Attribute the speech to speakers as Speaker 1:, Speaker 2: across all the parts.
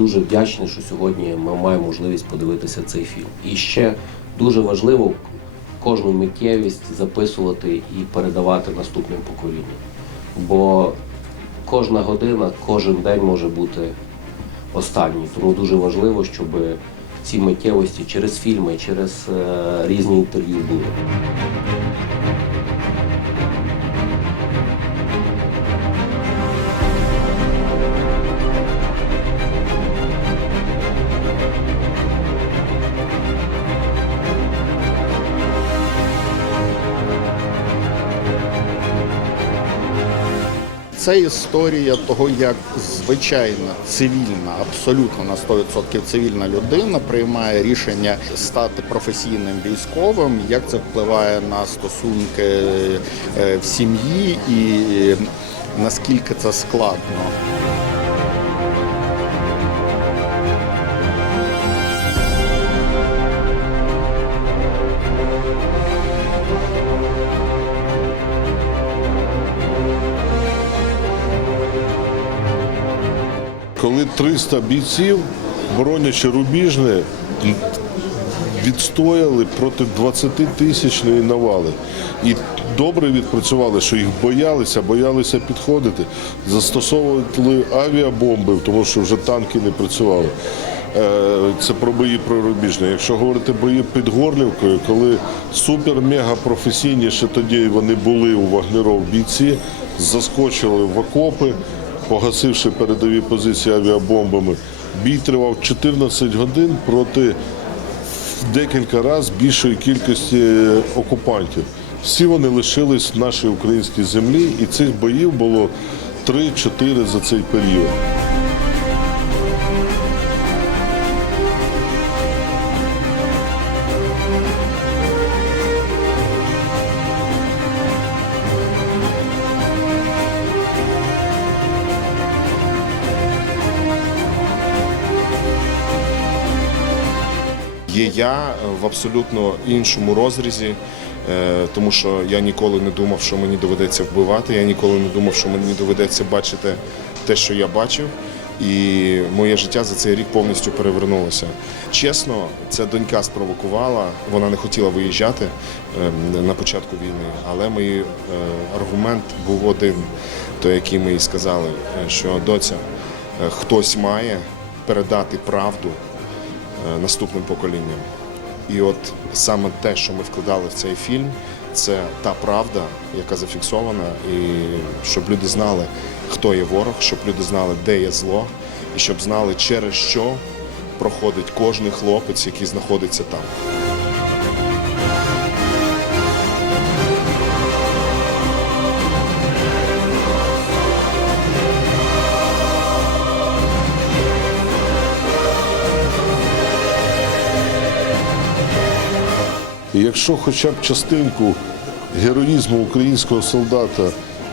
Speaker 1: Дуже вдячні, що сьогодні ми маємо можливість подивитися цей фільм. І ще дуже важливо кожну миттєвість записувати і передавати наступним поколінням. Бо кожна година, кожен день може бути останній. Тому дуже важливо, щоб ці миттєвості через фільми, через е, різні інтерв'ю були.
Speaker 2: Це історія того, як звичайна цивільна, абсолютно на 100% цивільна людина приймає рішення стати професійним військовим, як це впливає на стосунки е, в сім'ї і наскільки це складно.
Speaker 3: Коли 300 бійців, боронячи рубіжне, відстояли проти 20 тисячної навали. І добре відпрацювали, що їх боялися, боялися підходити, застосовували авіабомби, тому що вже танки не працювали. Е, Це про бої про рубіжне. Якщо говорити бої під Горлівкою, коли супер-мега професійні ще тоді вони були у Вагнеров бійці, заскочили в окопи, погасивши передові позиції авіабомбами. Бій тривав 14 годин проти декілька разів більшої кількості окупантів. Всі вони лишились в нашій українській землі, і цих боїв було 3-4 за цей період.
Speaker 4: Є я в абсолютно іншому розрізі, е, тому що я ніколи не думав, що мені доведеться вбивати. Я ніколи не думав, що мені доведеться бачити те, що я бачив. І моє життя за цей рік повністю перевернулося. Чесно, це донька спровокувала. Вона не хотіла виїжджати е, на початку війни, але мій е, аргумент був один, той, який ми їй сказали, е, що доця, е, хтось має передати правду е, наступним поколінням. І от саме те, що ми вкладали в цей фільм, це та правда, яка зафіксована, і щоб люди знали, хто є ворог, щоб люди знали, де є зло, і щоб знали, через що проходить кожний хлопець, який знаходиться там.
Speaker 3: І якщо хоча б частинку героїзму українського солдата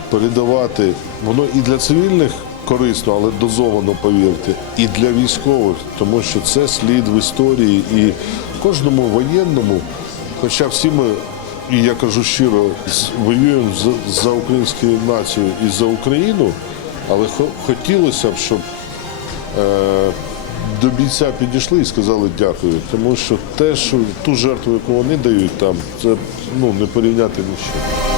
Speaker 3: передавати, воно і для цивільних корисно, але дозовано, повірте, і для військових, тому що це слід в історії і кожному воєнному, хоча всі ми, і я кажу щиро, воюємо за, українську націю і за Україну, але хо- хотілося б, щоб е, до бійця підійшли і сказали дякую. Тому що те, що ту жертву, яку вони дають там, це ну, не порівняти ні з чим.